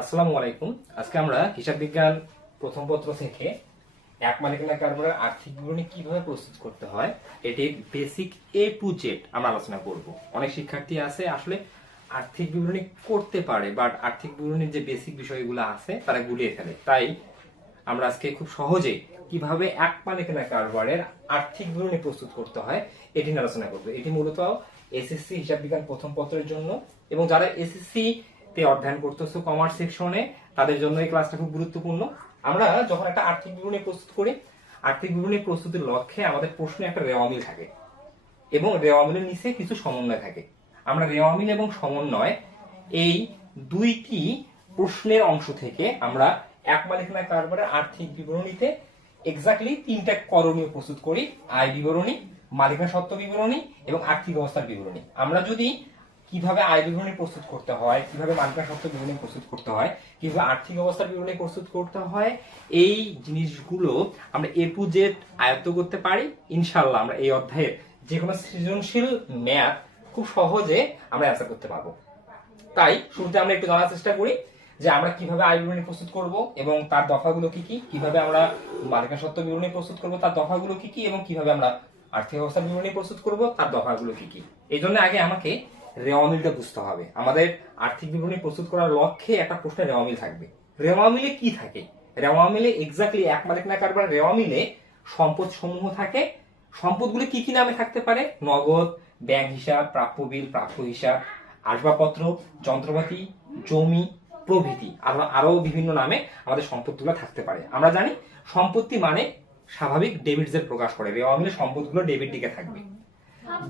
আসসালামু আলাইকুম। আজকে আমরা হিসাব বিজ্ঞান প্রথম পত্র থেকে এক মালিকানা কারবারের আর্থিক বিবরণী কীভাবে প্রস্তুত করতে হয় এটির বেসিক এ টু জেড আমরা আলোচনা করব। অনেক শিক্ষার্থী আছে, আসলে আর্থিক বিবরণী করতে পারে বাট আর্থিক বিবরণীর যে বেসিক বিষয়গুলো আছে, তারা গুলিয়ে ফেলে। তাই আমরা আজকে খুব সহজে কীভাবে এক মালিকানা কারবারের আর্থিক বিবরণী প্রস্তুত করতে হয়, এটি নিয়ে আলোচনা করব। এটি মূলত এসএসসি হিসাব বিজ্ঞান প্রথম পত্রের জন্য, এবং যারা এসএসসি তে অধ্যয়ন করতেছো কমার্স সেকশনে তাদের জন্য এই ক্লাসটা খুব গুরুত্বপূর্ণ। আমরা যখন একটা আর্থিক বিবরণী প্রস্তুত করি, আর্থিক বিবরণী প্রস্তুতির লক্ষ্যে আমাদের প্রশ্নে একটা রেওয়া মিল থাকে এবং রেওয়া মিলের নিচে কিছু সমন্বয় থাকে। আমরা রেওয়া মিল এবং সমন্বয় এই দুইটি প্রশ্নের অংশ থেকে আমরা এক মালিকানা কারবারের আর্থিক বিবরণীতে এক্স্যাক্টলি তিনটা করণীয় প্রস্তুত করি, আয় বিবরণী, মালিকানা সত্ত্ব বিবরণী এবং আর্থিক অবস্থার বিবরণী। আমরা যদি কীভাবে আয় বিবরণী প্রস্তুত করতে হয়, কীভাবে মালিকানা সত্ত্ব বিবরণী প্রস্তুত করতে হয়, কীভাবে আর্থিক অবস্থার বিবরণী প্রস্তুত করতে হয়, এই জিনিসগুলো আমরা এ টু জেড আয়ত্ত করতে পারি। ইনশাল্লাহ আমরা এই অধ্যায়ের যে কোনো সৃজনশীল ম্যাথ খুব সহজে আমরা অ্যান্সার করতে পারব। তাই শুরুতে আমরা একটু জানার চেষ্টা করি যে আমরা কীভাবে আয় বিবরণী প্রস্তুত করব এবং তার দফাগুলো কি কি, কীভাবে আমরা মালিকা সত্ত্ব বিবরণী প্রস্তুত করব, তার দফাগুলো কি কি এবং কীভাবে আমরা আর্থিক অবস্থার বিবরণী প্রস্তুত করব, তার দফাগুলো কি কি। এই জন্য আগে আমাকে রেওয়া মিলটা বুঝতে হবে। আমাদের আর্থিক বিবরণী প্রস্তুত করার লক্ষ্যে একটা প্রশ্নে রেওয়া মিল থাকবে। রেওয়া মিলে কি থাকে? রেওয়া মিলে এক্স্যাক্টলি এক মালিক না কারবার রেওয়া মিলে সম্পদ সমূহ থাকে। সম্পদগুলি কি কি নামে থাকতে পারে? নগদ, ব্যাংক হিসাব, প্রাপ্য বিল, প্রাপ্য হিসাব, আসবাবপত্র, যন্ত্রপাতি, জমি, প্রভৃতি আরও আরও বিভিন্ন নামে আমাদের সম্পদগুলো থাকতে পারে। আমরা জানি সম্পত্তি মানে স্বাভাবিক ডেবিটসের প্রকাশ করে। রেওয়া মিলে সম্পদগুলো ডেবিট দিকে থাকবে।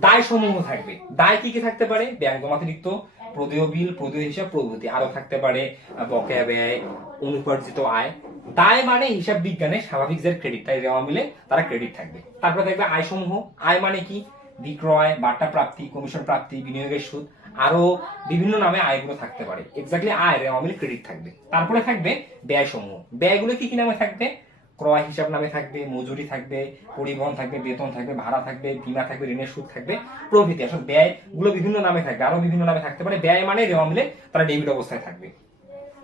দায় সমূহ থাকবে। দায় কি কি থাকতে পারে? ব্যাংক জমাতিরিক্ত প্রদেয় বিল, প্রদেয় হিসাব প্রভৃতি আরও থাকতে পারে, বকেয়া ব্যয়, অনুপার্জিত আয়। দায় মানে হিসাব বিজ্ঞানে স্বাভাবিক যে ক্রেডিট তাই রেওয়া মিলে তারা ক্রেডিট থাকবে। তারপরে থাকবে আয় সমূহ। আয় মানে কি? বিক্রয়, বার্তা প্রাপ্তি, কমিশন প্রাপ্তি, বিনিয়োগের সুদ, আরও বিভিন্ন নামে আয়গুলো থাকতে পারে। এক্স্যাক্টলি আয় রেওয়া মিলে ক্রেডিট থাকবে। তারপরে থাকবে ব্যয় সমূহ। ব্যয়গুলো কি কি নামে থাকবে? ক্রয় হিসাব নামে থাকবে, মজুরি থাকবে, পরিবহন থাকবে, বেতন থাকবে, ভাড়া থাকবে, বিমা থাকবে, ঋণের সুদ থাকবে, প্রভৃতি। আসলে ব্যয়গুলো বিভিন্ন নামে থাকবে আরও বিভিন্ন নামে থাকতে পারে। ব্যয় মানে রেওয়া মিলে তারা ডেবিট অবস্থায় থাকবে।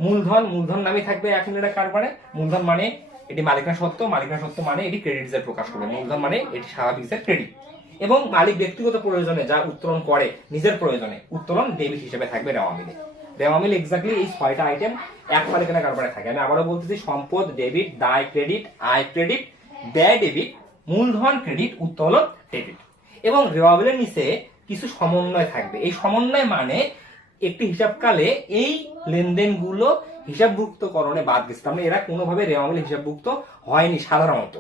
মূলধন মূলধন নামে থাকবে এক মিনিটের কারবারে মূলধন মানে এটি মালিকানা সত্ত্ব মালিকানা সত্ত্ব মানে এটি ক্রেডিট এর প্রকাশ করবে। মূলধন মানে এটি স্বাভাবিক ক্রেডিট এবং মালিক ব্যক্তিগত প্রয়োজনে যা উত্তোলন করে, নিজের প্রয়োজনে উত্তোলন ডেবিট হিসেবে থাকবে রেওয়া মিলে। রেওয়া মিল এক্স্যাক্টলি এই ছয়টা আইটেম এক মালিকানা কারবারে থাকে। আমি আবারও বলতেছি, সম্পদ ডেবিট দায় ক্রেডিট আয় ক্রেডিট ব্যয় ডেবিট মূলধন ক্রেডিট উত্তোলন ডেবিট এবং রেওয়া বিলের নিচে কিছু সমন্বয় থাকবে। এই সমন্বয় মানে একটি হিসাবকালে এই লেনদেনগুলো হিসাবভুক্তকরণে বাদ গেছে। তার মানে এরা কোনোভাবে রেওয়ামিল হিসাবভুক্ত হয়নি সাধারণত।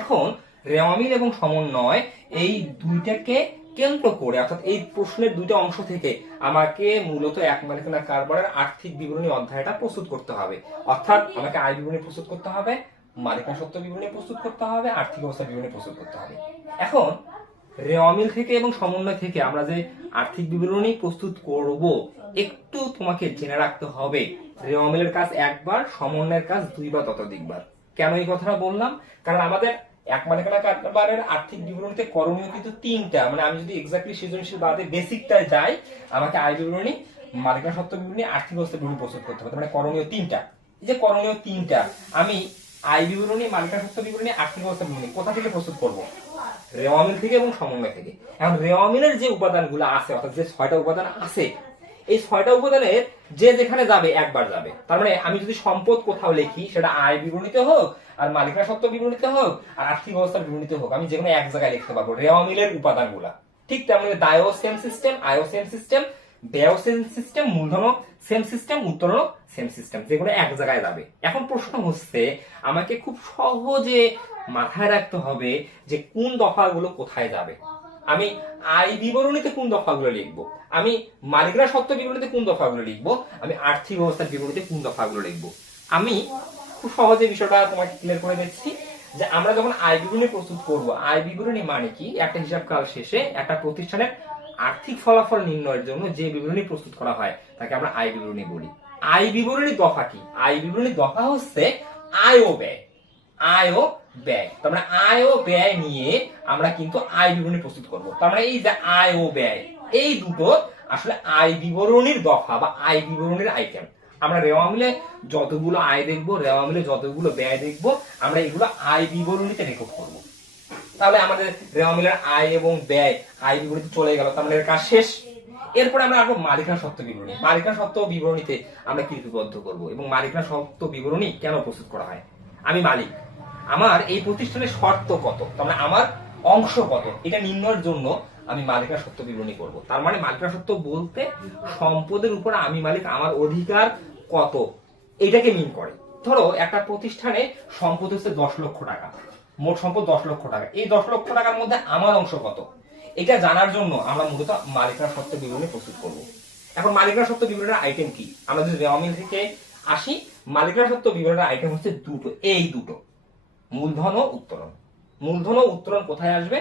এখন রেওয়ামিল এবং সমন্বয় এই দুইটাকে কেন্দ্র করে, অর্থাৎ এই প্রশ্নের দুইটা অংশ থেকে আমাকে মূলত এক মালিকানা কারবারের আর্থিক বিবরণী অধ্যায়টা প্রস্তুত করতে হবে। অর্থাৎ আমাকে আয় বিবরণী প্রস্তুত করতে হবে, মালিকানা সত্ত্ব বিবরণী প্রস্তুত করতে হবে, আর্থিক অবস্থা বিবরণী প্রস্তুত করতে হবে। এখন, রেওয়ামিল থেকে এবং সমন্বয় থেকে আমরা যে আর্থিক বিবরণী প্রস্তুত করব, একটু তোমাকে জেনে রাখতে হবে, রেওয়ামিলের কাজ একবার, সমন্বয়ের কাজ দুইবার, ততোধিকবার। কেন এই কথাটা বললাম? কারণ আমাদের এক মালিকানা কারবারের আর্থিক বিবরণীতে করণীয় কিন্তু তিনটা। মানে আমি যদি এক্স্যাক্টলি সৃজনশীল বাদে বেসিকটায় যাই, আমাকে আয় বিবরণী, মালিকানা সত্ত্ব বিবরণী, আর্থিক অবস্থা বিবরণী প্রস্তুত করতে হবে। মানে করণীয় তিনটা। এই যে করণীয় তিনটা, আমি আয় বিবরণী, মালিকানা সত্ত্ব বিবরণী, আর্থিক অবস্থা বিবরণী কোথা থেকে প্রস্তুত করব? রেওয়ামিল থেকে এবং সমন্বয় থেকে। এখন রেওয়ামিলের যে উপাদানগুলো আছে, অর্থাৎ যে ছয়টা উপাদান আছে এই ছয়টা উপাদানের যে যেখানে যাবে, একবার যাবে। তার মানে আমি যদি সম্পদ কোথাও লিখি, সেটা আয় বিবরণীতে হোক, আর মালিকানা সত্ত্ব বিবরণীতে হোক, আর আর্থিক অবস্থার বিবরণীতে হোক, আমি যেকোনো এক জায়গায় লিখতে পারব। রেওয়ামিলের উপাদানগুলা। ঠিক তেমনি দায়ও সেম সিস্টেম আয়ও সেম সিস্টেম ব্যয় সেম সিস্টেম মূলধনও সেম সিস্টেম উত্তরণও সেম সিস্টেম যেগুলো এক জায়গায় যাবে। এখন প্রশ্ন হচ্ছে, আমাকে খুব সহজে মাথায় রাখতে হবে যে কোন দফাগুলো কোথায় যাবে। আমি আয় বিবরণীতে কোন দফাগুলো লিখব? আমি মালিকরা সত্ত্ব বিবরণীতে কোন দফাগুলো লিখব? আমি আর্থিক অবস্থার বিবরণীতে কোন দফাগুলো লিখব? আমি খুব সহজে বিষয়টা তোমাকে ক্লিয়ার করে দিচ্ছি যে আমরা যখন আয় বিবরণী প্রস্তুত করব আয় বিবরণী মানে কি? একটা হিসাব কাল শেষে একটা প্রতিষ্ঠানের আর্থিক ফলাফল নির্ণয়ের জন্য যে বিবরণী প্রস্তুত করা হয়, তাকে আমরা আয় বিবরণী বলি। আয় বিবরণীর দফা কি? আয় বিবরণীর দফা হচ্ছে আয় ও ব্যয়। আয় ও ব্যয়। তার মানে আয় ও ব্যয় নিয়ে আমরা কিন্তু আয় বিবরণী প্রস্তুত করব। এই যে আয় ও ব্যয়, এই দুটো আসলে আয় বিবরণীর দফা বা আয় বিবরণীর আইটেম আমরা রেওয়া মিলে যতগুলো আয় রেওয়া মিলে যতগুলো ব্যয় আমরা এগুলো আয় বিবরণীতে রেকর্ড করব। তাহলে আমাদের রেওয়া মিলের আয় এবং ব্যয়, আয় বিবরণীতে চলে গেল মানে এর কাজ শেষ। এরপরে আমরা আসব মালিকানা সত্ত্ব বিবরণী। মালিকানা সত্ত্ব বিবরণীতে আমরা কি করব এবং মালিকানা সত্ত্ব বিবরণী কেন প্রস্তুত করা হয়? আমি মালিক। আমার এই প্রতিষ্ঠানের শর্ত কত? তার মানে আমার অংশ কত? এটা নির্ণয়ের জন্য আমি মালিকানা সত্য বিবরণী করব। তার মানে মালিকানা সত্ত্ব বলতে সম্পদের উপর আমি মালিক আমার অধিকার কত? এটাকে মিন করে। ধরো একটা প্রতিষ্ঠানে সম্পদ হচ্ছে দশ লক্ষ টাকা। মোট সম্পদ দশ লক্ষ টাকা। এই দশ লক্ষ টাকার মধ্যে আমার অংশ কত? এটা জানার জন্য আমরা মূলত মালিকানা সত্ত্ব বিবরণী প্রস্তুত করব। এখন মালিকানা সত্ত্ব বিবরণের আইটেম কি? আমরা যদি রেওয়ামিল থেকে আসি মালিকানা সত্ত্ব বিবরণের আইটেম হচ্ছে দুটো। এই দুটো। মূলধন ও উত্তোলন মূলধন ও উত্তোলন কোথায় আসবে?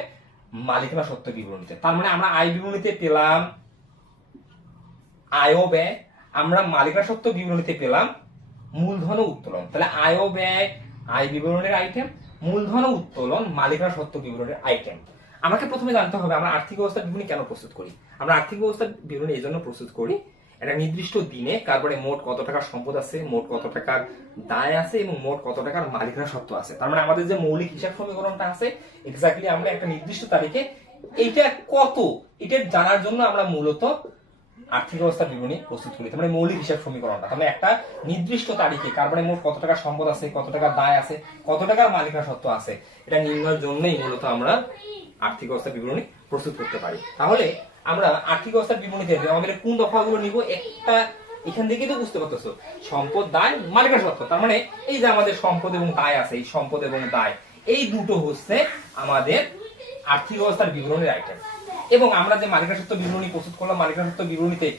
মালিকানা সত্ত্ব বিবরণীতে। তার মানে আমরা আয় বিবরণীতে পেলাম, আয় ব্যয়। আমরা মালিকানা সত্ত্ব বিবরণীতে পেলাম মূলধন ও উত্তোলন তাহলে আয় ব্যয়, আয় বিবরণের আইটেম মূলধন ও উত্তোলন মালিকানা সত্ত্ব বিবরণের আইটেম আমাকে প্রথমে জানতে হবে, আমরা আর্থিক অবস্থার বিবরণী কেন প্রস্তুত করি? আমরা আর্থিক অবস্থার বিবরণী এই জন্য প্রস্তুত করি একটা নির্দিষ্ট দিনে কারবারে মোট কত টাকার সম্পদ আছে, মোট কত টাকার দায় আছে এবং মোট কত টাকার মালিকানা সত্ত্ব আছে। তার মানে আমাদের যে মৌলিক হিসাব সমীকরণটা আছে এক্স্যাক্টলি আমরা একটা নির্দিষ্ট তারিখে এইটা কত, এটা জানার জন্য আমরা মূলত আর্থিক অবস্থার বিবরণী প্রস্তুত করি। তার মানে মৌলিক হিসাব সমীকরণটা। তাহলে একটা নির্দিষ্ট তারিখে কারবারে মোট কত টাকার সম্পদ আছে, কত টাকার দায় আছে, কত টাকার মালিকানা সত্ত্ব আছে, এটা নির্ণয়ের জন্যই মূলত আমরা আর্থিক অবস্থার বিবরণী প্রস্তুত করতে পারি। তাহলে আমরা আর্থিক অবস্থার বিবরণীতে আমাদের কোন দফাগুলো নিব, একটা এখান থেকেই তো বুঝতে পারতেছো। সম্পদ, দায় মালিকানা সত্ত্ব তার মানে এই যে আমাদের সম্পদ এবং দায় আছে, এই সম্পদ এবং দায়, এই দুটো হচ্ছে আমাদের আর্থিক অবস্থার বিবরণীর আইটেম এবং আমরা যে মালিকানা সত্ত্ব বিবরণী প্রস্তুত করলাম মালিকানা সত্ত্ব বিবরণীতে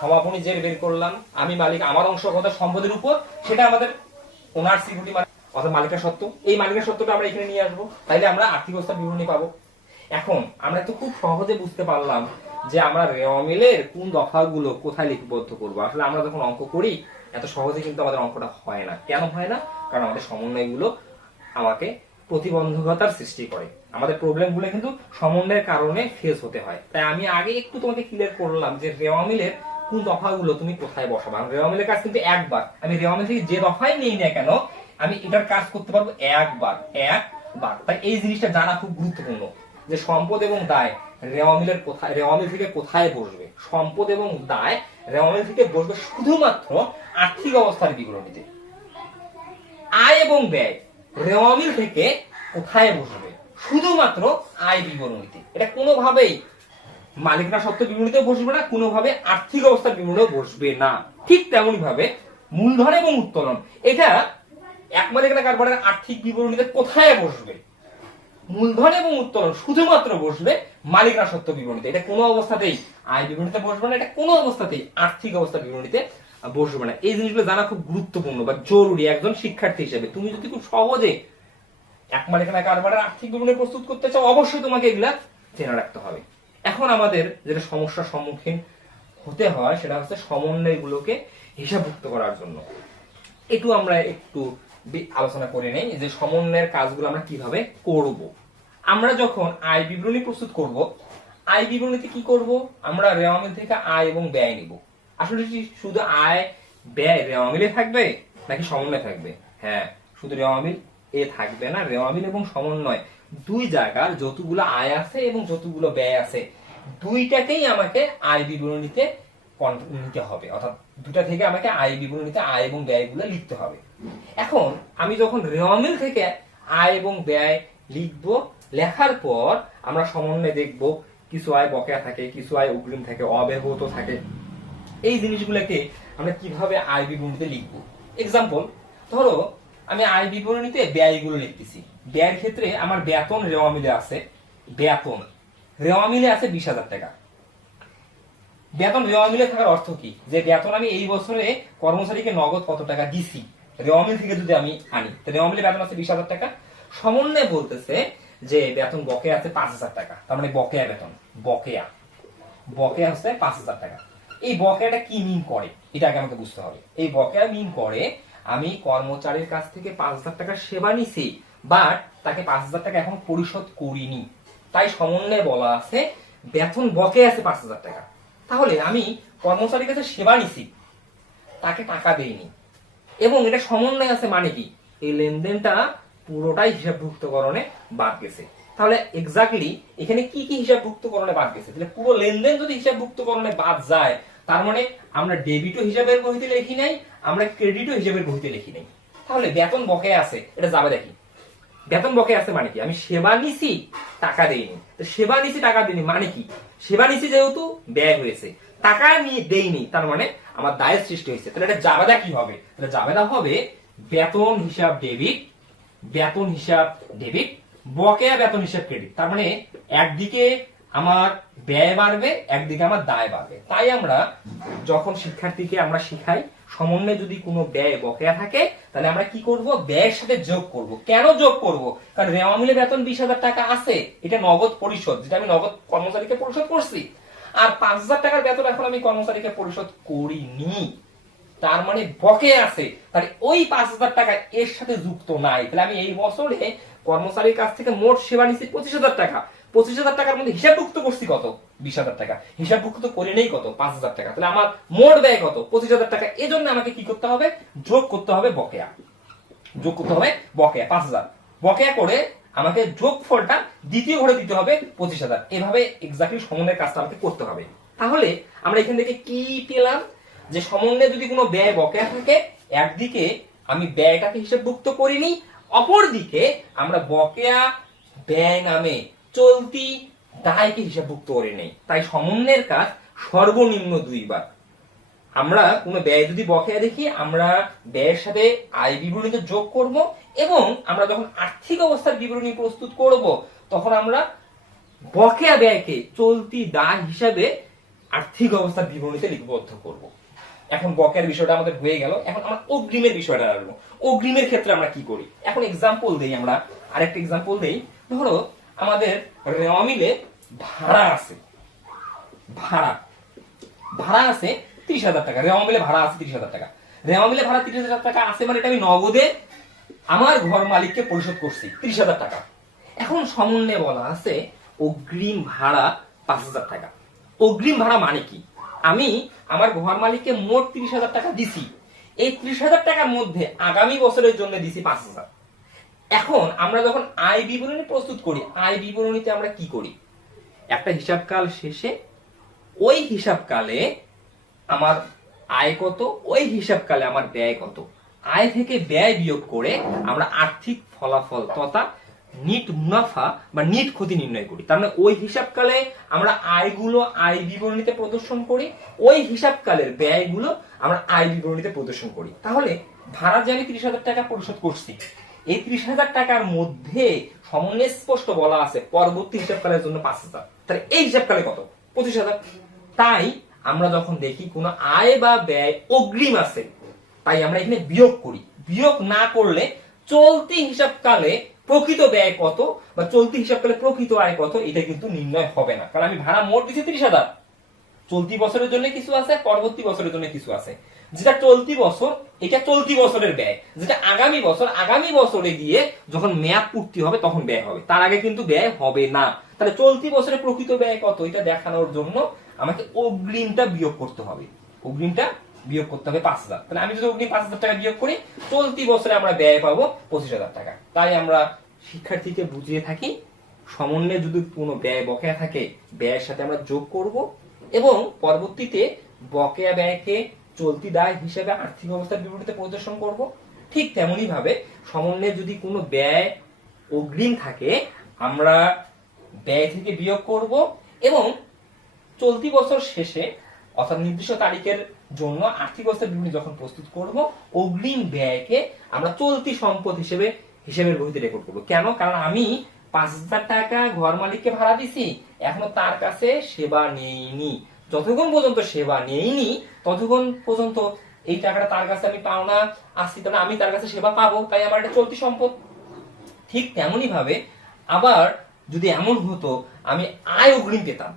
সমাপনী যে বের করলাম, আমি মালিক, আমার অংশ কত সম্পদের উপর, সেটা আমাদের ওনার সিকিউরিটি অর্থাৎ মালিকানা সত্ত্ব এই মালিকানা সত্ত্বটা আমরা এখানে নিয়ে আসব। তাইলে আমরা আর্থিক অবস্থার বিবরণী পাবো। এখন আমরা তো খুব সহজে বুঝতে পারলাম যে আমরা রেওয়া মিলের কোন দফাগুলো কোথায় লিপিবদ্ধ করব। আসলে আমরা যখন অঙ্ক করি, এত সহজে কিন্তু আমাদের অঙ্কটা হয় না। কেন হয় না? কারণ আমাদের সমন্বয়গুলো আমাকে প্রতিবন্ধকতার সৃষ্টি করে। আমাদের প্রবলেমগুলো কিন্তু সমন্বয়ের কারণে ফেস হতে হয়। তাই আমি আগে একটু তোমাকে ক্লিয়ার করলাম যে রেওয়া মিলের কোন দফাগুলো তুমি কোথায় বসাবা। রেওয়া মিলের কাজ কিন্তু একবার। আমি রেওয়া মিল থেকে যে দফায় নেই না কেন, আমি এটার কাজ করতে পারব একবার। একবার। তাই এই জিনিসটা জানা খুব গুরুত্বপূর্ণ। যে সম্পদ এবং দায় রেওয়ামিলের কোথায় রেওয়ামিল থেকে কোথায় বসবে? সম্পদ এবং দায় রেওয়ামিল থেকে বসবে শুধুমাত্র আর্থিক অবস্থার বিবরণীতে। আয় এবং ব্যয় রেওয়ামিল থেকে কোথায় বসবে? শুধুমাত্র আয় বিবরণীতে। এটা কোনোভাবেই মালিকরা সত্ত্ব বিবরণীতে বসবে না, কোনোভাবে আর্থিক অবস্থার বিবরণীতে বসবে না। ঠিক তেমনই ভাবে মূলধন এবং উত্তোলন, এটা এক মালিকানা কারবারের আর্থিক বিবরণীতে কোথায় বসবে? মূলধন এবং উত্তোলন শুধুমাত্র বসবে মালিকানা সত্ত্ব বিবরণীতে। এটা কোনো অবস্থাতেই আয় বিবরণীতে বসবে না, এটা কোনো অবস্থাতেই আর্থিক অবস্থা বিবরণীতে বসবে না। এই জিনিসগুলো জানা খুব গুরুত্বপূর্ণ বা জরুরি একজন শিক্ষার্থী হিসেবে। তুমি যদি খুব সহজে এক মালিকানা কারবারের আর্থিক বিবরণী প্রস্তুত করতে চাও, অবশ্যই তোমাকে এগুলা জেনে রাখতে হবে। এখন আমাদের যেটা সমস্যার সম্মুখীন হতে হয়, সেটা হচ্ছে সমন্বয়গুলোকে হিসাবভুক্ত করার জন্য। একটু আমরা একটু আলোচনা করে নেই যে সমন্বয়ের কাজগুলো আমরা কীভাবে করব। আমরা যখন আয় বিবরণী প্রস্তুত করব, আয় বিবরণীতে কি করব? আমরা রেওয়ামিল থেকে আয় এবং ব্যয় নিব। আসলে শুধু আয়, ব্যয় রেওয়ামিলে থাকবে নাকি সমন্বয় থাকবে? হ্যাঁ শুধু রেওয়ামিল এ থাকবে না রেওয়ামিল এবং সমন্বয়। দুই জায়গার যতগুলো আয় আছে এবং যতগুলো ব্যয় আছে, দুইটাকেই আমাকে আয় বিবরণীতে নিতে হবে। অর্থাৎ দুটা থেকে আমাকে আয় বিবরণীতে আয় এবং ব্যয়গুলো লিখতে হবে। এখন আমি যখন রেওয়ামিল থেকে আয় এবং ব্যয় লিখব, লেখার পর আমরা সমন্বয়ে দেখব কিছু আয় বকেয়া থাকে, কিছু আয় অগ্রিম থাকে, অব্যাহত থাকে। এই জিনিসগুলোকে আমরা কীভাবে আয় বিবরণীতে লিখব? এক্সাম্পল ধরো, আমি আয় বিবরণীতে ব্যয়গুলো লিখতেছি। ব্যয়ের ক্ষেত্রে আমার বেতন রেওয়া মিলে আছে, বেতন। রেওয়া মিলে আছে বিশ হাজার টাকা। বেতন রেওয়া মিলে থাকার অর্থ কি? যে বেতন আমি এই বছরে কর্মচারীকে নগদ কত টাকা দিছি? রেওয়া মিল থেকে যদি আমি আনি, তো রেওয়ামিলে বেতন আছে বিশ হাজার টাকা। সমন্বয় বলতেছে যে বেতন বকেয়া আছে পাঁচ হাজার টাকা। তার মানে বকেয়া বেতন, বকেয়া। বকেয়া হচ্ছে পাঁচ হাজার টাকা। এই বকেয়াটা কি মিন করে? এটা আগে আমাকে বুঝতে হবে। এই বকেয়া মিন করে আমি কর্মচারীর কাছ থেকে পাঁচ হাজার টাকা সেবা নিছি বাট তাকে পাঁচ হাজার টাকা এখন পরিশোধ করিনি। তাই সমন্বয়ে বলা আছে বেতন বকেয়া আছে পাঁচ হাজার টাকা। তাহলে আমি কর্মচারীর কাছে সেবা নিছি, তাকে টাকা দেইনি। এবং এটা সমন্বয় আছে মানে কি? এই লেনদেনটা পুরোটাই হিসাবভুক্তকরণে বাদ গেছে। তাহলে এক্স্যাক্টলি এখানে কি কি হিসাবভুক্তকরণে বাদ গেছে? তাহলে পুরো লেনদেন যদি হিসাবভুক্তকরণে বাদ যায়, তার মানে আমরা ডেবিটও হিসাবের বহিতে লিখি নাই, আমরা ক্রেডিটও হিসাবের বহিতে লিখি নাই। তাহলে বেতন বকেয়া আছে, এটা যাবে দেখি। বেতন বকে আছে মানে কি? আমি সেবা নিছি, টাকা দেইনি। সেবা নিছি, টাকা দিইনি মানে কি? সেবা নিছি যেহেতু, ব্যয় হয়েছে। টাকা নিয়ে দেইনি, তার মানে আমার দায়ের সৃষ্টি হয়েছে। তাহলে এটা জাবেদা কি হবে? তাহলে জাবেদা হবে বেতন হিসাব ডেবিট, বেতন হিসাব ডেবিট, বকেয়া বেতন হিসাব ক্রেডিট। তার মানে একদিকে আমার ব্যয় বাড়বে, একদিকে আমার দায় বাড়বে। তাই আমরা যখন শিক্ষার্থীকে আমরা শিখাই, সমন্বয়ে যদি কোনো ব্যয় বকেয়া থাকে, তাহলে আমরা কি করব? ব্যয়ের সাথে যোগ করব। কেন যোগ করব? কারণ রেওয়া মিলে বেতন বিশ হাজার টাকা আছে। এটা নগদ পরিশোধ, যেটা আমি নগদ কর্মচারীকে পরিশোধ করছি। আর পাঁচ হাজার টাকার বেতন এখন আমি কর্মচারীকে পরিশোধ করিনি। তার মানে বকে আছে। তাহলে ওই পাঁচ হাজার টাকা এর সাথে যুক্ত নাই। তাহলে আমি এই বছরে কর্মচারীর কাছ থেকে মোট সেবা নিচ্ছি পঁচিশ হাজার টাকা। পঁচিশ হাজার টাকার মধ্যে হিসাবভুক্ত করছি কত? বিশ হাজার টাকা। হিসাবভুক্ত করে নেই কত? পাঁচ হাজার টাকা। তাহলে আমার মোট ব্যয় কত? পঁচিশ হাজার টাকা। এজন্য আমাকে কি করতে হবে? যোগ করতে হবে বকেয়া। যোগ করতে হবে বকেয়া পাঁচ হাজার বকেয়া করে আমাকে যোগ ফলটা দ্বিতীয় ঘরে দিতে হবে পঁচিশ হাজার। এভাবে এক্স্যাক্টলি সমন্বয়ের কাজটা আমাকে করতে হবে। তাহলে আমরা এখান থেকে কি পেলাম? যে সমন্বয়ে যদি কোনো ব্যয় বকেয়া থাকে, একদিকে আমি ব্যয়টাকে হিসাবভুক্ত করিনি, অপরদিকে আমরা বকেয়া ব্যয় নামে চলতি দায়কে হিসাবভুক্ত করে নেই। তাই সমন্বয়ের কাজ সর্বনিম্ন দুইবার। আমরা কোনো ব্যয় যদি বকেয়া দেখি, আমরা ব্যয়ের সাথে আয় বিবরণীতে যোগ করব এবং আমরা যখন আর্থিক অবস্থার বিবরণী প্রস্তুত করব, তখন আমরা বকেয়া ব্যয়কে চলতি দায় হিসাবে আর্থিক অবস্থার বিবরণীতে লিপিবদ্ধ করব। এখন বকেয়ার বিষয়টা আমাদের হয়ে গেল। এখন আমরা অগ্রিমের বিষয়টা আসব অগ্রিমের ক্ষেত্রে আমরা কি করি? এখন এক্সাম্পল দেই আমরা। আরেকটা এক্সাম্পল দেই। ধরো, আমাদের রেওয়া মিলে ভাড়া আছে। ভাড়া। ভাড়া আছে ত্রিশ হাজার টাকা। রেওয়া মিলে ভাড়া আছে ত্রিশ হাজার টাকা। রেওয়া মিলে ভাড়া ত্রিশ হাজার টাকা আছে মানে এটা আমি নগদে আমার ঘর মালিককে পরিশোধ করছি, ত্রিশ হাজার টাকা। এখন সমন্বয়ে বলা আছে, অগ্রিম ভাড়া পাঁচ হাজার টাকা। অগ্রিম ভাড়া মানে কি? আমি আমার ঘর মালিককে মোট ত্রিশ হাজার টাকা দিছি। এই ত্রিশ হাজার টাকার মধ্যে আগামী বছরের জন্য দিছি পাঁচ হাজার। এখন আমরা যখন আয় বিবরণী প্রস্তুত করি, আয় বিবরণীতে আমরা কি করি? একটা হিসাবকাল শেষে ওই হিসাবকালে আমার আয় কত, ওই হিসাবকালে আমার ব্যয় কত। আয় থেকে ব্যয় বিয়োগ করে আমরা আর্থিক ফলাফল তথা নিট মুনাফা বা নিট ক্ষতি নির্ণয় করি। তার মানে ওই হিসাবকালে আমরা আয়গুলো আয় বিবরণীতে প্রদর্শন করি, ওই হিসাবকালের ব্যয়গুলো আমরা আয় বিবরণীতে প্রদর্শন করি। তাহলে ভাড়া যে আমি ত্রিশ হাজার টাকা পরিশোধ করছি, এই ত্রিশ হাজার টাকার মধ্যে সমন্বয়ে স্পষ্ট বলা আছে পরবর্তী হিসাবকালের জন্য পাঁচ হাজার। তাহলে এই হিসাবকালে কত? পঁচিশ হাজার। তাই আমরা যখন দেখি কোনো আয় বা ব্যয় অগ্রিম আছে তাই আমরা এখানে বিয়োগ করি। বিয়োগ না করলে চলতি হিসাবকালে প্রকৃত ব্যয় কত বা চলতি হিসাবকালে প্রকৃত আয় কত, এটা কিন্তু নির্ণয় হবে না। কারণ আমি ভাড়া মোট দিচ্ছি ত্রিশ হাজার। চলতি বছরের জন্য কিছু আছে, পরবর্তী বছরের জন্য কিছু আছে। যেটা চলতি বছর, এটা চলতি বছরের ব্যয়। যেটা আগামী বছর, আগামী বছরে গিয়ে যখন মেয়াদ পূর্তি হবে, তখন ব্যয় হবে। তার আগে কিন্তু ব্যয় হবে না। তাহলে চলতি বছরে প্রকৃত ব্যয় কত, এটা দেখানোর জন্য আমাকে অগ্রিমটা বিয়োগ করতে হবে। অগ্রিমটা বিয়োগ করতে হবে পাঁচ হাজার। তাহলে আমি যদি অগ্রিম পাঁচ হাজার টাকা বিয়োগ করি, চলতি বছরে আমরা ব্যয় পাবো পঁচিশ হাজার টাকা। তাই আমরা শিক্ষার্থীকে বুঝিয়ে থাকি, সমন্বয়ে যদি কোনো ব্যয় বকেয়া থাকে, ব্যয়ের সাথে আমরা যোগ করব এবং পরবর্তীতে বকেয়া ব্যয়কে চলতি দায় হিসেবে আর্থিক অবস্থার বিবরণীতে প্রদর্শন করব। ঠিক তেমনি ভাবে সমন্বয়ে যদি কোনো ব্যয় অগ্রিম থাকে, আমরা ব্যয় থেকে বিয়োগ করব এবং চলতি বছর শেষে অর্থাৎ নির্দিষ্ট তারিখের জন্য আর্থিক অবস্থার বিবরণী যখন প্রস্তুত করব, অগ্রিম ব্যয়কে আমরা চলতি সম্পদ হিসেবে হিসেবের বইতে রেকর্ড করব। কেন? কারণ আমি পাঁচ হাজার টাকা ঘর মালিককে ভাড়া দিছি, এখনও তার কাছে সেবা নেইনি। যতক্ষণ পর্যন্ত সেবা নেইনি, ততক্ষণ পর্যন্ত এই টাকাটা তার কাছে আমি পাওনা, আসছি তাহলে আমি তার কাছে সেবা পাবো, তাই আমার এটা চলতি সম্পদ। ঠিক তেমনই ভাবে আবার যদি এমন হতো, আমি আয় অগ্রিম পেতাম।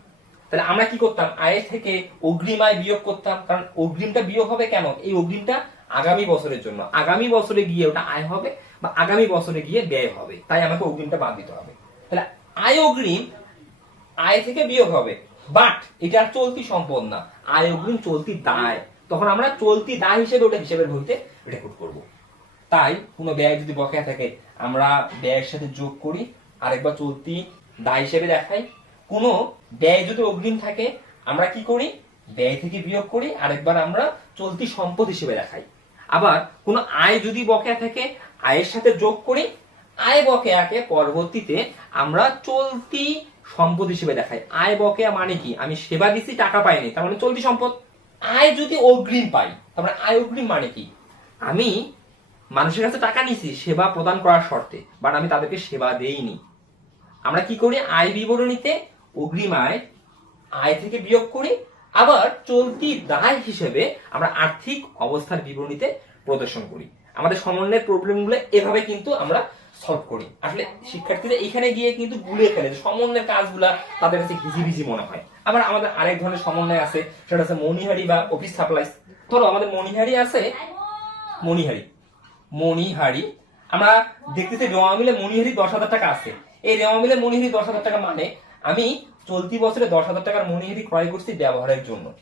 তাহলে আমরা কি করতাম? আয়ের থেকে অগ্রিম আয় বিয়োগ করতাম। কারণ অগ্রিমটা বিয়োগ হবে কেন? এই অগ্রিমটা আগামী বছরের জন্য। আগামী বছরে গিয়ে ওটা আয় হবে বা আগামী বছরে গিয়ে ব্যয় হবে। তাই আমাকে অগ্রিমটা বাদ দিতে হবে। তাহলে আয় অগ্রিম, আয় থেকে বিয়োগ হবে। বাট এটা আর চলতি সম্পদ না। আয় অগ্রিম, চলতি দায়। তখন আমরা চলতি দায় হিসেবে ওটা হিসেবের বইতে রেকর্ড করব। তাই কোনো ব্যয় যদি বকেয়া থাকে, আমরা ব্যয়ের সাথে যোগ করি, আরেকবার চলতি দায় হিসেবে দেখাই। কোনো ব্যয় যদি অগ্রিম থাকে, আমরা কি করি? ব্যয় থেকে বিয়োগ করি, আরেকবার আমরা চলতি সম্পদ হিসেবে দেখাই। আবার কোনো আয় যদি বকেয়া থাকে, আয়ের সাথে যোগ করি, আয় বকেয়াকে পরবর্তীতে আমরা চলতি সম্পদ হিসেবে দেখাই। আয় বকেয়া মানে কি? আমি সেবা দিচ্ছি টাকা পাইনি, তার মানে চলতি সম্পদ। আয় যদি অগ্রিম পাই, তার মানে আয় অগ্রিম মানে কি? আমি মানুষের কাছে টাকা নিছি, সেবা প্রদান করার শর্তে, বাট আমি তাদেরকে সেবা দেইনি। আমরা কি করি? আয় বিবরণীতে অগ্রিম আয় আয় থেকে বিয়োগ করি, আবার চলতি দায় হিসেবে আমরা আর্থিক অবস্থার বিবরণীতে প্রদর্শন করি। আমাদের সমন্বয়ের প্রবলেমগুলো এভাবে কিন্তু আমরা সলভ করি। আসলে শিক্ষার্থীরা এখানে গিয়ে কিন্তু গুলিয়ে ফেলে সমন্বয়ের কাজগুলা তাদের কাছে হিজিবিজি মনে হয়। আবার আমাদের আরেক ধরনের সমন্বয় আছে, সেটা হচ্ছে মনিহারি বা অফিস সাপ্লাইস। ধরো আমাদের মনিহারি আছে মনিহারি মনিহারি আমরা দেখতেছি রেওয়া মিলে মনিহারি দশ হাজার টাকা আছে। এই রেওয়া মিলে মনিহারি দশ হাজার টাকা মানে আমি চলতি বছরে দশ হাজার টাকার মনিহারি ক্রয় করছি ব্যবহারের জন্য।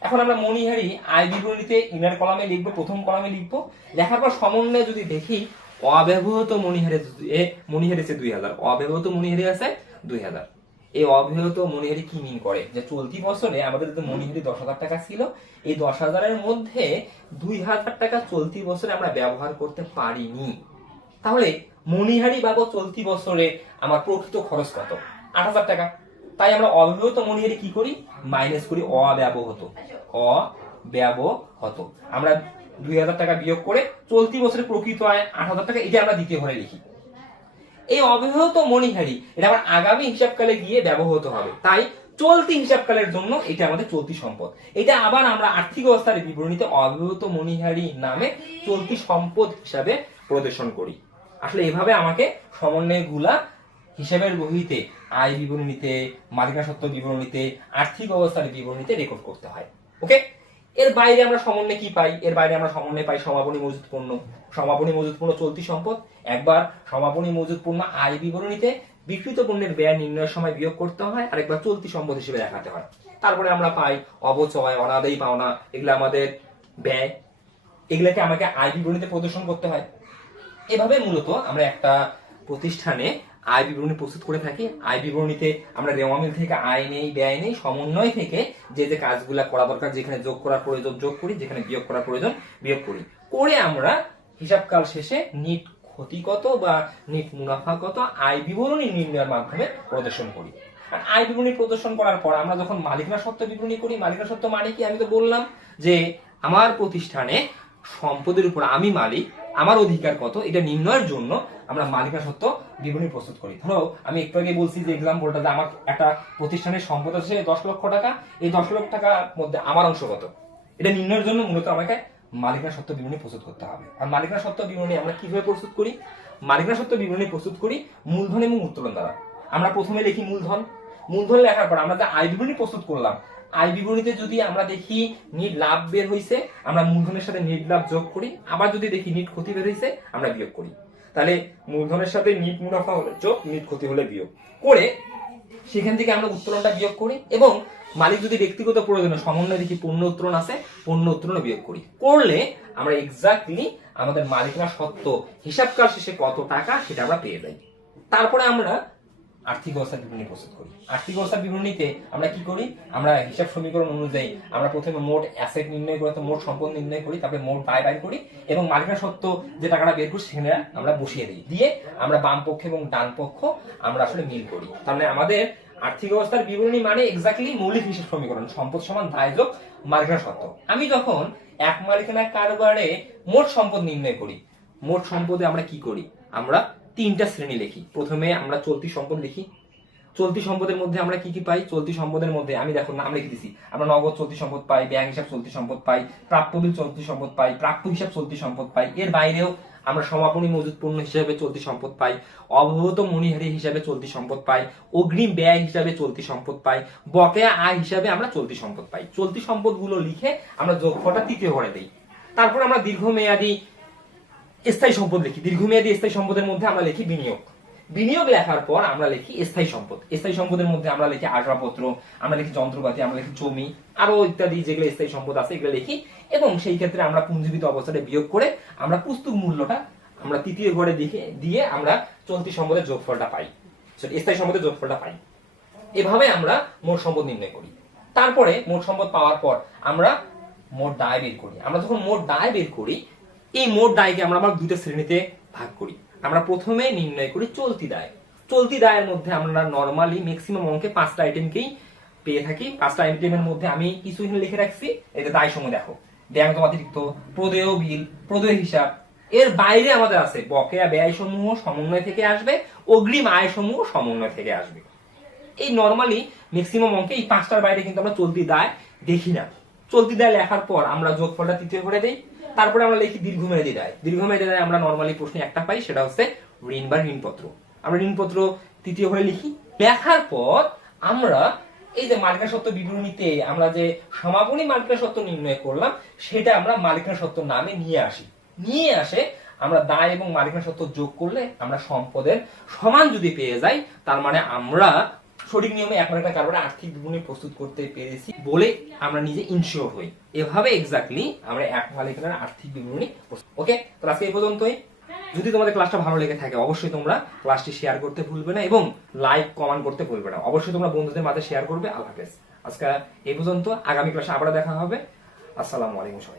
এখন আমরা মনিহারি আয় বিবরণীতে ইনার কলামে লিখব, প্রথম কলামে লিখব। লেখার পর সমন্বয়ে যদি দেখি, অব্যবহৃত মনিহারি এ মনিহারি আছে দুই হাজার, অব্যবহৃত মনিহারি আছে দুই হাজার। এই অব্যাহত মনিহারি কি মিন করে? যে চলতি বছরে আমাদের যে মনিহারি দশ হাজার টাকা ছিল, এই দশ হাজারের মধ্যে দুই হাজার টাকা চলতি বছরে আমরা ব্যবহার করতে পারিনি। তাহলে মনিহারি বাবদ চলতি বছরে আমার প্রকৃত খরচ কত? আট হাজার টাকা। তাই আমরা অব্যবহৃত মনিহারি কি করি? মাইনাস করি অব্যবহত। অব্যবহত। আমরা দুই হাজার টাকা বিয়োগ করে চলতি বছরে প্রকৃত আয় আট হাজার টাকা, এটা আমরা দ্বিতীয় ঘরে লিখি। এই অব্যবহৃত মনিহারি এটা আবার আগামী হিসাবকালে গিয়ে ব্যবহৃত হবে। তাই চলতি হিসাবকালের জন্য এটা আমাদের চলতি সম্পদ। এটা আবার আমরা আর্থিক অবস্থার বিবরণীতে অব্যবহৃত মনিহারি নামে চলতি সম্পদ হিসাবে প্রদর্শন করি। আসলে এভাবে আমাকে সমন্বয়গুলা হিসাবের বহিতে আয় বিবরণীতে মালিকা সত্ত্ব বিবরণীতে, আর্থিক অবস্থার বিবরণীতে রেকর্ড করতে হয়। ওকে এর বাইরে আমরা সমন্বয় কি পাই? এর বাইরে আমরা সমন্বয় পাই সমাপনী মজুত পণ্য। সমাপনী মজুত পণ্য চলতি সম্পদ। একবার সমাপনী মজুত পণ্য আয় বিবরণীতে বিকৃত পণ্যের ব্যয় নির্ণয়ের সময় বিয়োগ করতে হয়, আরেকবার চলতি সম্পদ হিসেবে দেখাতে হয়। তারপরে আমরা পাই অবচয় অনাদায়ী পাওনা, এগুলো আমাদের ব্যয়। এগুলাকে আমাকে আয় বিবরণীতে প্রদর্শন করতে হয়। এভাবে মূলত আমরা একটা প্রতিষ্ঠানে আয় বিবরণী প্রস্তুত করে থাকি। আয় বিবরণীতে আমরা রেওয়ামিল থেকে আয় নেই, ব্যয় নেই, সমন্বয় থেকে যে যে কাজগুলা করা দরকার, যেখানে যোগ করার প্রয়োজন, যোগ করি, যেখানে বিয়োগ করার প্রয়োজন, বিয়োগ করি। করে আমরা হিসাবকাল শেষে নিট ক্ষতি কত বা নিট মুনাফা কত আয় বিবরণী নির্ণয়ের মাধ্যমে প্রদর্শন করি। আর আয় বিবরণী প্রদর্শন করার পর আমরা যখন মালিকানা সত্ত্ব বিবরণী করি, মালিকানা সত্ত্ব মানে কি? আমি তো বললাম যে আমার প্রতিষ্ঠানে সম্পদের উপর আমি মালিক আমার অধিকার কত? এটা নির্ণয়ের জন্য আমরা মালিকানা সত্ত্ব বিবরণী প্রস্তুত করি। ধরো, আমি একটু আগে বলছি যে এক্সাম্পলটা যে আমার একটা প্রতিষ্ঠানের সম্পদ আছে দশ লক্ষ টাকা, এই দশ লক্ষ টাকার মধ্যে আমার অংশ কত? এটা নির্ণয়ের জন্য মূলত আমাকে মালিকানা সত্ত্ব বিবরণী প্রস্তুত করতে হবে। আর মালিকানা সত্ত্ব বিবরণী আমরা কীভাবে প্রস্তুত করি? মালিকানা সত্ত্ব বিবরণী প্রস্তুত করি মূলধন এবং উত্তোলন দ্বারা। আমরা প্রথমে লিখি মূলধন। মূলধন লেখার পর আমরা যে আয় বিবরণী প্রস্তুত করলাম আয় বিবরণীতে যদি আমরা দেখি নিট লাভ বের হয়েছে আমরা মূলধনের সাথে নিট লাভ যোগ করি, আবার যদি দেখি নিট ক্ষতি বের হয়েছে আমরা বিয়োগ করি। তাহলে মূলধনের সাথে নিট মুনাফা হলে যোগ, নিট ক্ষতি হলে বিয়োগ। করে সেখান থেকে আমরা উত্তোলনটা বিয়োগ করি এবং মালিক যদি ব্যক্তিগত প্রয়োজনে সমন্বয় দেখি পণ্য উত্তোলন আছে, পণ্য উত্তোলন বিয়োগ করি। করলে আমরা এক্স্যাক্টলি আমাদের মালিকানা সত্ত্ব হিসাবকাল শেষে কত টাকা সেটা আমরা পেয়ে যাই। তারপরে আমরা আর্থিক অবস্থার বিবরণী প্রস্তুত করি। আর্থিক অবস্থার বিবরণীতে আমরা কি করি? আমরা হিসাব সমীকরণ অনুযায়ী আমরা প্রথমে মোট অ্যাসেট নির্ণয় করি, মোট সম্পদ নির্ণয় করি, তারপরে মোট ব্যয় বাইর করি এবং মালিকানা সত্ত্ব যে টাকাটা বের করি সেখানে আমরা বসিয়ে দিই। দিয়ে আমরা বাম পক্ষ এবং ডান পক্ষ আমরা আসলে মিল করি। তার মানে আমাদের আর্থিক অবস্থার বিবরণী মানে এক্স্যাক্টলি মৌলিক হিসাব সমীকরণ। সম্পদ সমান দায় যোগ মালিকানা সত্ত্ব আমি যখন এক মালিকানা কারবারে মোট সম্পদ নির্ণয় করি, মোট সম্পদে আমরা কি করি? আমরা তিনটা শ্রেণি লিখি। প্রথমে আমরা চলতি সম্পদ লিখি। চলতি সম্পদের মধ্যে আমরা কি কি পাই? চলতি সম্পদের মধ্যে আমি দেখো নাম লিখে দিছি। আমরা নগদ চলতি সম্পদ পাই, ব্যাংক হিসাব চলতি সম্পদ পাই, প্রাপ্য বিল চলতি সম্পদ পাই, প্রাপ্য হিসাব চলতি সম্পদ পাই। এর বাইরেও আমরা সমাপনী মজুত পণ্য হিসাবে চলতি সম্পদ পাই, অবহত মনিহারি হিসাবে চলতি সম্পদ পাই, অগ্রিম ব্যয় হিসাবে চলতি সম্পদ পাই, বকেয়া আয় হিসাবে আমরা চলতি সম্পদ পাই। চলতি সম্পদগুলো লিখে আমরা যোগফলটা তৃতীয় ঘরে দিই। তারপর আমরা দীর্ঘমেয়াদী স্থায়ী সম্পদ লিখি। দীর্ঘমেয়াদী স্থায়ী সম্পদের মধ্যে আমরা লিখি বিনিয়োগ। বিনিয়োগ লেখার পর আমরা লিখি স্থায়ী সম্পদ। স্থায়ী সম্পদের মধ্যে আমরা লিখি আসবাবপত্র আমরা লিখি যন্ত্রপাতি আমরা লিখি জমি আরও ইত্যাদি যেগুলো স্থায়ী সম্পদ আছে এগুলো লিখি এবং সেই ক্ষেত্রে আমরা পুঞ্জীবিত অবস্থায় বিয়োগ করে আমরা পুস্তক মূল্যটা আমরা তৃতীয় ঘরে দিকে দিয়ে আমরা চলতি সম্পদের যোগফলটা পাই। Sorry, স্থায়ী সম্পদের যোগফলটা পাই। এভাবে আমরা মোট সম্পদ নির্ণয় করি। তারপরে মোট সম্পদ পাওয়ার পর আমরা মোট দায় বের করি। আমরা যখন মোট দায় বের করি এই মোট দায়কে আমরা আবার দুইটা শ্রেণীতে ভাগ করি। আমরা প্রথমে নির্ণয় করি চলতি দায়। চলতি দায়ের মধ্যে আমরা নর্মালি ম্যাক্সিমাম অঙ্কে পাঁচটা আইটেমকেই পেয়ে থাকি। পাঁচটা আইটেমের মধ্যে আমি কিছু এখানে লিখে রাখছি। এতে দায় সমূহ দেখো। ব্যাংক অতিরিক্ত, প্রদেয় বিল, প্রদেয় হিসাব। এর বাইরে আমাদের আছে বকেয়া ব্যয় সমূহ সমন্বয় থেকে আসবে, অগ্রিম আয় সমূহ সমন্বয় থেকে আসবে। এই নর্মালি ম্যাক্সিমাম অঙ্কে এই পাঁচটার বাইরে কিন্তু আমরা চলতি দায় দেখি না। চলতি দায় লেখার পর আমরা যোগফলটা তৃতীয় করে দেই। তারপরে আমরা লিখি দীর্ঘমেয়াদী দায় দীর্ঘমেয়াদী দায় আমরা নর্মালি প্রশ্নে একটা পাই, সেটা হচ্ছে ঋণ বা ঋণপত্র। আমরা ঋণপত্র তৃতীয় করে লিখি, লেখার পর আমরা এই যে মালিকা সত্ত্ব বিবরণীতে আমরা যে সমাপনী মালিকানা সত্ত্ব নির্ণয় করলাম, সেটা আমরা মালিকানা সত্ত্ব নামে নিয়ে আসি। নিয়ে আসে, আমরা দায় এবং মালিকানা সত্ত্ব যোগ করলে আমরা সম্পদের সমান যদি পেয়ে যাই, তার মানে আমরা সঠিক নিয়মে এখন একটা কারণে আর্থিক বিবরণী প্রস্তুত করতে পেরেছি বলে আমরা নিজে ইনশিওর হই। এভাবে এক্স্যাক্টলি আমরা এক মালিকানার আর্থিক বিবরণী ওকে তো আজকে এই পর্যন্তই। যদি তোমাদের ক্লাসটা ভালো লেগে থাকে, অবশ্যই তোমরা ক্লাসটি শেয়ার করতে ভুলবে না এবং লাইক কমেন্ট করতে ভুলবে না। অবশ্যই তোমরা বন্ধুদের মাঝে শেয়ার করবে। আল্লাহ হাফেজ। আজকে এই পর্যন্ত। আগামী ক্লাসে আবার দেখা হবে। আসসালামু আলাইকুম সবাই।